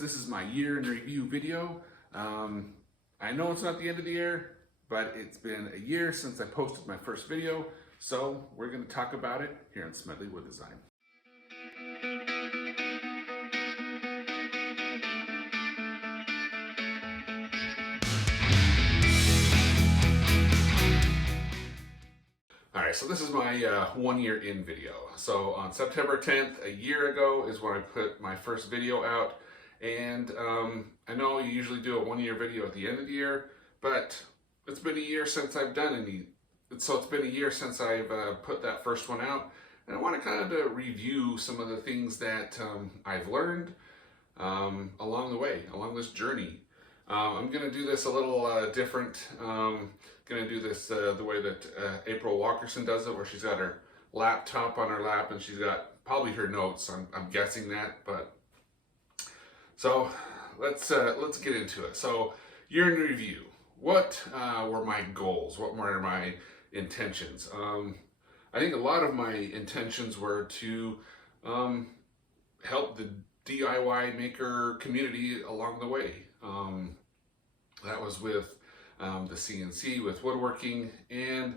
This is my year in review video. I know it's not the end of the year, but it's been a year since I posted my first video, so we're going to talk about it here on Smedley with Design. Alright, so this is my 1 year in video. So on September 10th, a year ago, is when I put my first video out. And I know you usually do a 1 year video at the end of the year, but it's been a year since I've done any. So it's been a year since I've put that first one out. And I want to kind of review some of the things that I've learned along the way, along this journey. I'm going to do this a little different. Going to do this the way that April Walkerson does it, where she's got her laptop on her lap and she's got probably her notes. I'm guessing that, but so let's get into it. So year in review. What were my goals? What were my intentions? I think a lot of my intentions were to help the DIY maker community along the way. That was with the CNC, with woodworking, and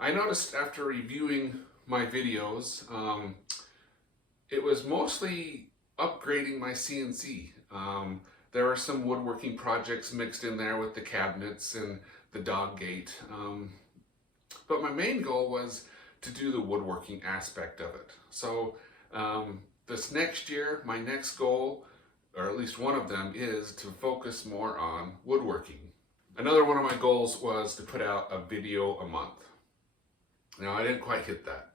I noticed after reviewing my videos, it was mostly upgrading my CNC. There were some woodworking projects mixed in there with the cabinets and the dog gate, but my main goal was to do the woodworking aspect of it. So this next year, my next goal, or at least one of them, is to focus more on woodworking. Another one of my goals was to put out a video a month. Now, I didn't quite hit that.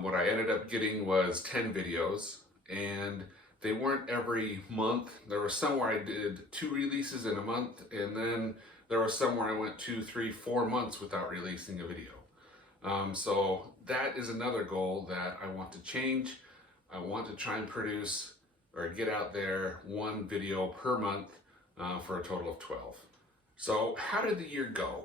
What I ended up getting was 10 videos, and they weren't every month. There was some where I did 2 releases in a month, and then there was some where I went 2, 3, 4 months without releasing a video. So that is another goal that I want to change. I want to try and produce or get out there 1 video per month for a total of 12. So how did the year go?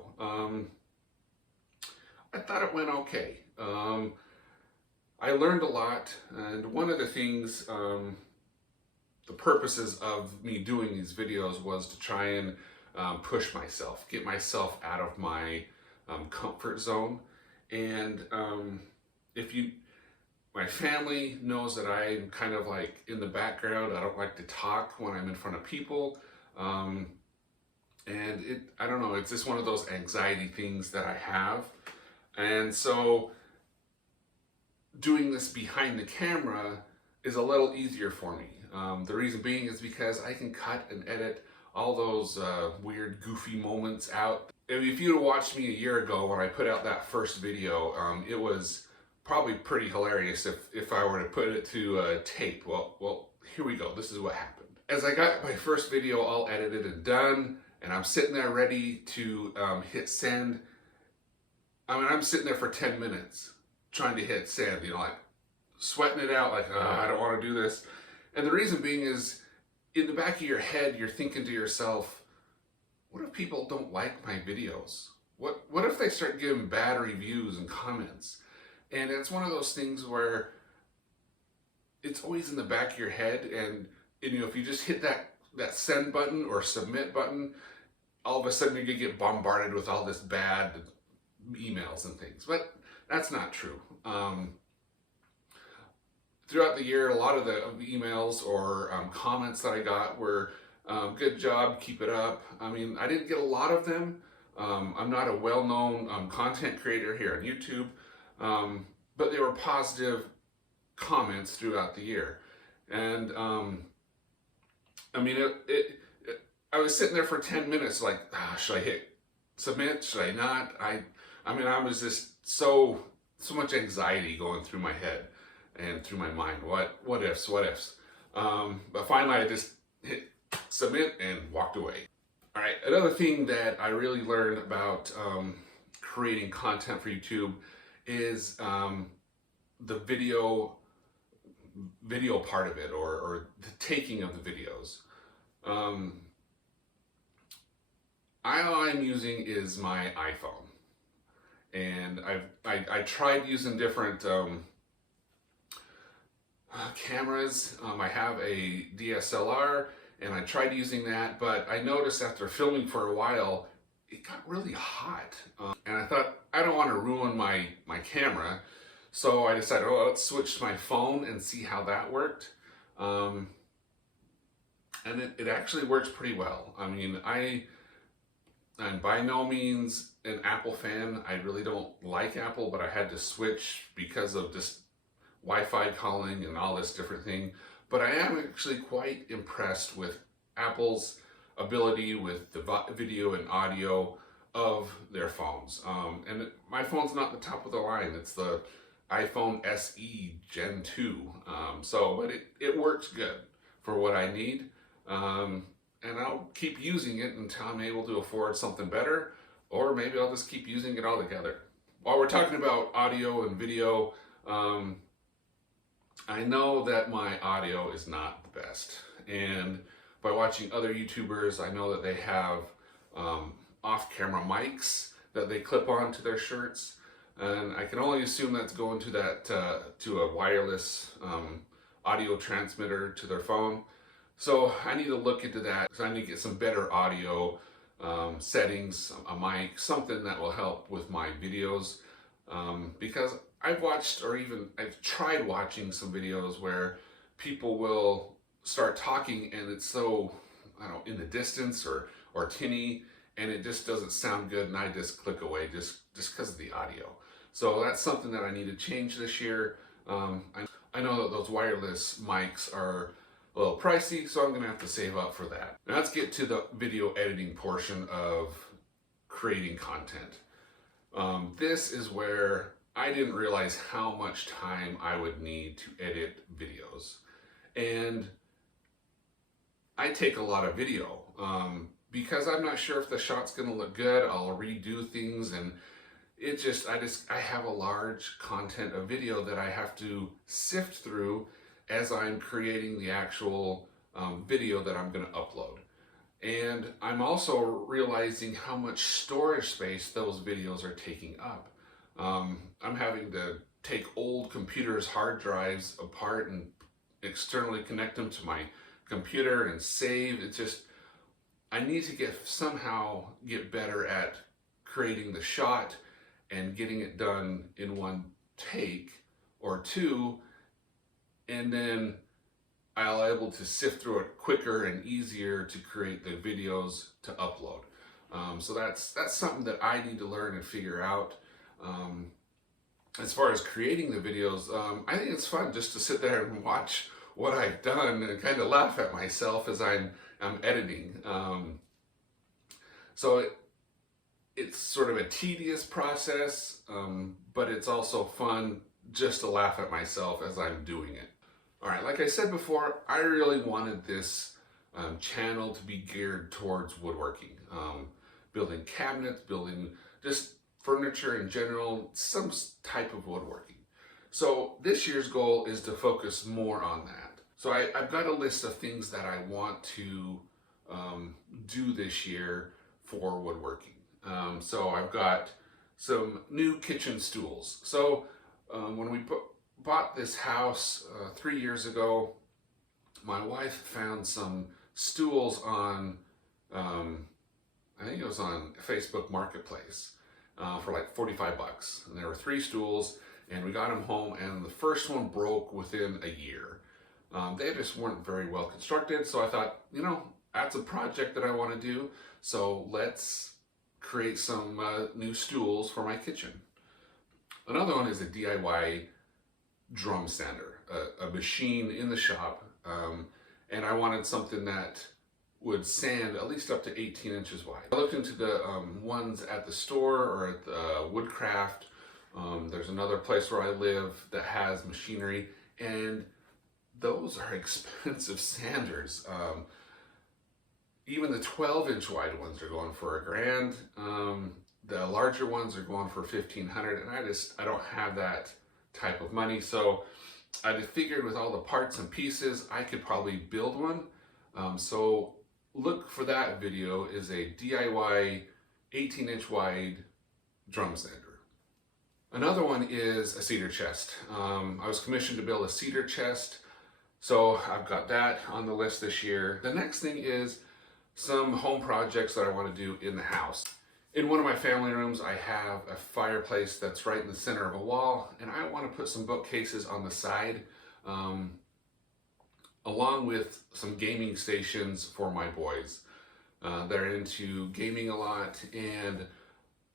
I thought it went okay. I learned a lot, and one of the things, the purposes of me doing these videos was to try and push myself, get myself out of my comfort zone. And my family knows that I'm kind of like in the background. I don't like to talk when I'm in front of people. And I don't know, it's just one of those anxiety things that I have. And so doing this behind the camera is a little easier for me. The reason being is because I can cut and edit all those weird, goofy moments out. If you'd have watched me a year ago when I put out that first video, it was probably pretty hilarious if I were to put it to tape. Well, here we go. This is what happened. As I got my first video all edited and done, and I'm sitting there ready to hit send, I mean, I'm sitting there for 10 minutes trying to hit send, you know, like sweating it out, like, I don't want to do this. And the reason being is, in the back of your head, you're thinking to yourself, what if people don't like my videos? What if they start giving bad reviews and comments? And it's one of those things where it's always in the back of your head, and you know, if you just hit that send button or submit button, all of a sudden you're gonna get bombarded with all this bad emails and things. But that's not true. Throughout the year, a lot of the emails or comments that I got were, good job, keep it up. I mean, I didn't get a lot of them. I'm not a well-known content creator here on YouTube, but they were positive comments throughout the year. And I mean, I was sitting there for 10 minutes like, should I hit submit? Should I not? I mean, I was just so much anxiety going through my head and through my mind. What ifs? But finally, I just hit submit and walked away. All right, another thing that I really learned about creating content for YouTube is the video part of it, or the taking of the videos. All I'm using is my iPhone, and I tried using different cameras. I have a DSLR and I tried using that, but I noticed after filming for a while, it got really hot. And I thought, I don't want to ruin my camera. So I decided, oh, let's switch to my phone and see how that worked. And it actually works pretty well. I mean, I'm by no means an Apple fan. I really don't like Apple, but I had to switch because of just Wi-Fi calling and all this different thing. But I am actually quite impressed with Apple's ability with the video and audio of their phones. And my phone's not the top of the line. It's the iPhone SE Gen 2. But it works good for what I need. And I'll keep using it until I'm able to afford something better, or maybe I'll just keep using it altogether. While we're talking about audio and video, I know that my audio is not the best. And by watching other YouTubers, I know that they have off-camera mics that they clip onto their shirts. And I can only assume that's going to that to a wireless audio transmitter to their phone. So I need to look into that because I need to get some better audio settings, a mic, something that will help with my videos. Because I've watched, or even I've tried watching some videos where people will start talking and it's so, I don't know, in the distance or tinny, and it just doesn't sound good, and I just click away just because of the audio. So that's something that I need to change this year. I know that those wireless mics are a little pricey, so I'm gonna have to save up for that. Now let's get to the video editing portion of creating content. This is where I didn't realize how much time I would need to edit videos. And I take a lot of video because I'm not sure if the shot's gonna look good. I'll redo things, and I have a large content of video that I have to sift through as I'm creating the actual video that I'm going to upload. And I'm also realizing how much storage space those videos are taking up. I'm having to take old computers' hard drives apart and externally connect them to my computer and save. It's just, I need to somehow get better at creating the shot and getting it done in one take or two, and then I'll able to sift through it quicker and easier to create the videos to upload. So that's something that I need to learn and figure out. As far as creating the videos, I think it's fun just to sit there and watch what I've done and kind of laugh at myself as I'm editing. So it's sort of a tedious process, but it's also fun just to laugh at myself as I'm doing it. All right, like I said before, I really wanted this channel to be geared towards woodworking, building cabinets, building just furniture in general, some type of woodworking. So this year's goal is to focus more on that. So I've got a list of things that I want to do this year for woodworking. So I've got some new kitchen stools. So when we bought this house 3 years ago, my wife found some stools on, I think it was on Facebook Marketplace for like 45 bucks. And there were 3 stools, and we got them home, and the first one broke within a year. They just weren't very well constructed, so I thought, you know, that's a project that I want to do, so let's create some new stools for my kitchen. Another one is a DIY drum sander, a machine in the shop, and I wanted something that would sand at least up to 18 inches wide. I looked into the ones at the store or at the Woodcraft. There's another place where I live that has machinery, and those are expensive sanders. Even the 12-inch wide ones are going for $1,000. The larger ones are going for $1,500, and I don't have that type of money. So I figured with all the parts and pieces, I could probably build one. So look for that video, is a DIY 18-inch wide drum sander. Another one is a cedar chest. I was commissioned to build a cedar chest. So I've got that on the list this year. The next thing is some home projects that I want to do in the house. In one of my family rooms, I have a fireplace that's right in the center of a wall, and I want to put some bookcases on the side, along with some gaming stations for my boys. They're into gaming a lot, and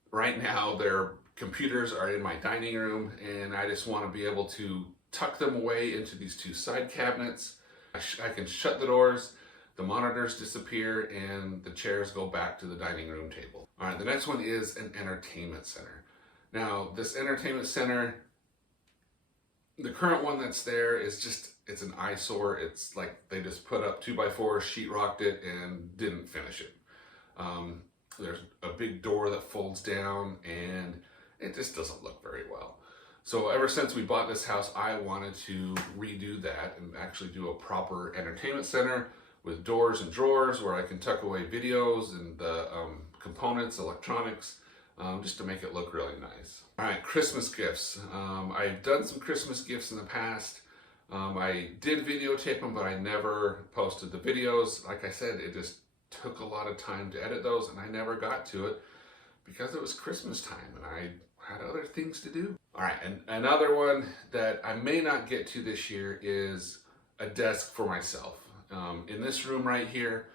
right now their computers are in my dining room, and I just want to be able to tuck them away into these two side cabinets. I can shut the doors, the monitors disappear, and the chairs go back to the dining room table. All right, the next one is an entertainment center. Now, this entertainment center, the current one that's there is just, it's an eyesore. It's like they just put up 2x4, sheetrocked it, and didn't finish it. There's a big door that folds down, and it just doesn't look very well. So ever since we bought this house, I wanted to redo that and actually do a proper entertainment center with doors and drawers where I can tuck away videos and the components, electronics, just to make it look really nice. All right, Christmas gifts. I've done some Christmas gifts in the past. I did videotape them, but I never posted the videos. Like I said, it just took a lot of time to edit those, and I never got to it because it was Christmas time and I had other things to do. All right, and another one that I may not get to this year is a desk for myself. In this room right here,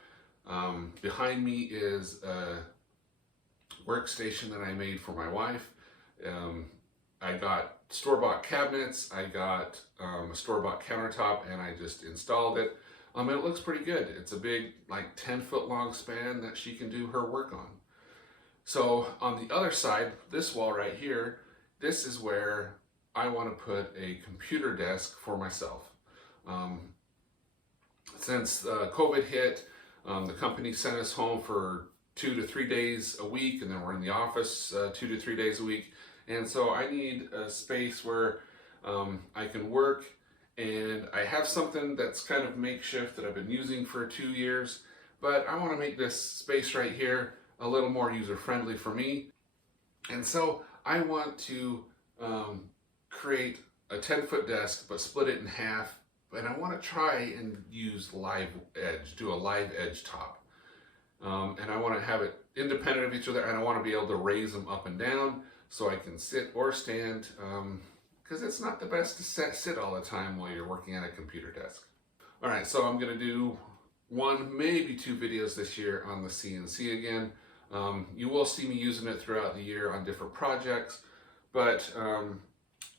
behind me is a workstation that I made for my wife. I got store-bought cabinets, I got a store-bought countertop, and I just installed it. And it looks pretty good. It's a big, like 10-foot long span that she can do her work on. So on the other side, this wall right here, this is where I want to put a computer desk for myself. Since COVID hit, the company sent us home for 2 to 3 days a week, and then we're in the office 2 to 3 days a week. And so I need a space where I can work, and I have something that's kind of makeshift that I've been using for 2 years, but I want to make this space right here a little more user-friendly for me. And so I want to create a 10-foot desk, but split it in half, and I want to try and use live edge, do a live edge top. And I want to have it independent of each other, and I want to be able to raise them up and down so I can sit or stand, because it's not the best to sit all the time while you're working at a computer desk. All right, so I'm going to do 1, maybe 2 videos this year on the CNC again. You will see me using it throughout the year on different projects, but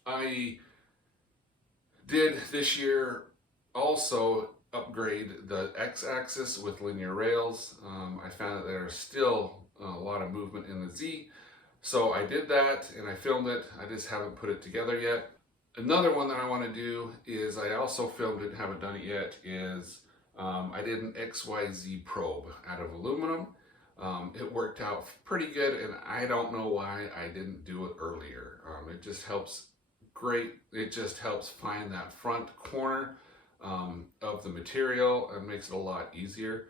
I did this year also upgrade the X-axis with linear rails. I found that there's still a lot of movement in the Z, so I did that and I filmed it. I just haven't put it together yet. Another one that I want to do is, I also filmed it and haven't done it yet, is I did an XYZ probe out of aluminum. It worked out pretty good, and I don't know why I didn't do it earlier. It just helps it just helps find that front corner of the material and makes it a lot easier.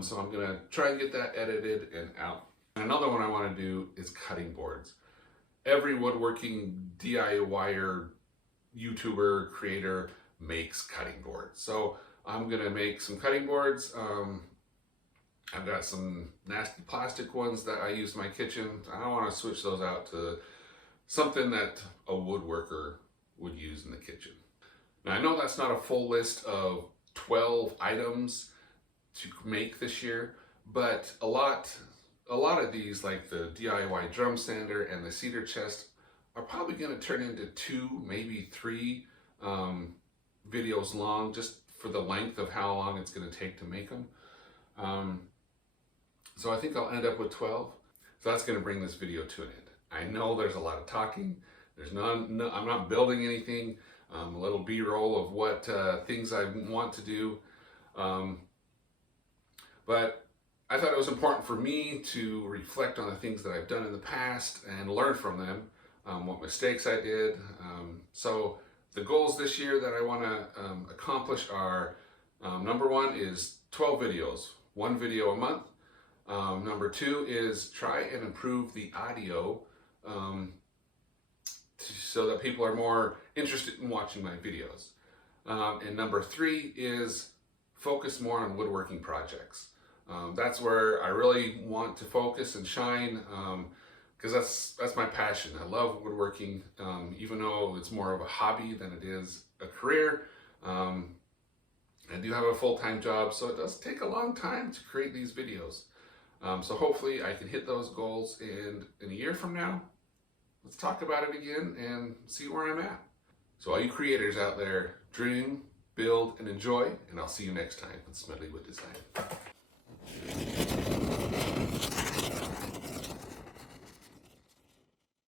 So I'm gonna try and get that edited and out. And another one I want to do is cutting boards. Every woodworking DIYer, YouTuber, creator makes cutting boards. So I'm gonna make some cutting boards. I've got some nasty plastic ones that I use in my kitchen. I don't want to switch those out to something that a woodworker would use in the kitchen. Now I know that's not a full list of 12 items to make this year, but a lot of these, like the DIY drum sander and the cedar chest, are probably going to turn into 2, maybe 3 videos long, just for the length of how long it's going to take to make them. So I think I'll end up with 12. So that's going to bring this video to an end. I know there's a lot of talking. I'm not building anything. A little B-roll of what things I want to do. But I thought it was important for me to reflect on the things that I've done in the past and learn from them, what mistakes I did. So the goals this year that I want to accomplish are, number 1 is 12 videos, 1 video a month. Number 2 is try and improve the audio so that people are more interested in watching my videos. And number 3 is focus more on woodworking projects. That's where I really want to focus and shine, because that's my passion. I love woodworking, even though it's more of a hobby than it is a career. I do have a full-time job, so it does take a long time to create these videos. So hopefully I can hit those goals, and in a year from now, let's talk about it again and see where I'm at. So all you creators out there, dream, build, and enjoy, and I'll see you next time with Smedley with Design.